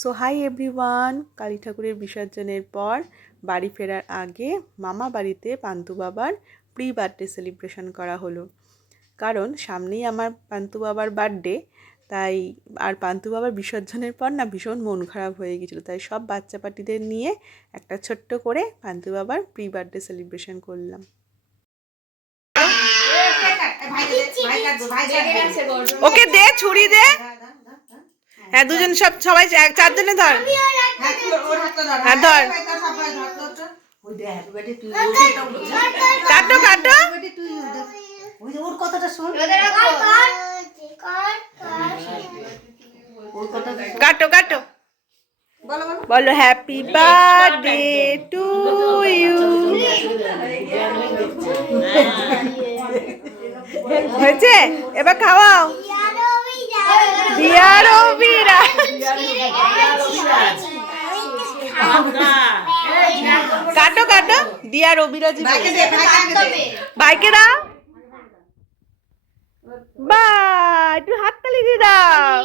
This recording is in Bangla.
সো হাই এভরিওয়ান, কালী ঠাকুরের বিসর্জনের পর বাড়ি ফেরার আগে মামা বাড়িতে পান্তু বাবার প্রি বার্থডে সেলিব্রেশন করা হলো। কারণ সামনেই আমার পান্তু বাবার বার্থডে, তাই আর পান্তু বাবার বিসর্জনের পর না ভীষণ মন খারাপ হয়ে গেছিলো, তাই সব বাচ্চা পার্টিদের নিয়ে একটা ছোট্ট করে পান্তু বাবার প্রি বার্থডে সেলিব্রেশন করলাম। ওকে দে, ছুরি দে। হ্যাঁ, দুজন সবাই চারজনে ধর। হ্যাঁ ধর, কাটো কাটো কাটো কাটো। বলো হ্যাপি বার্থডে টু ইউ। হয়েছে, এবার খাওয়াও। কাটো কাটো, দিয়া রবিরাজি ভাইকে দাও। বা একটু হাততালি দিয়ে দাও।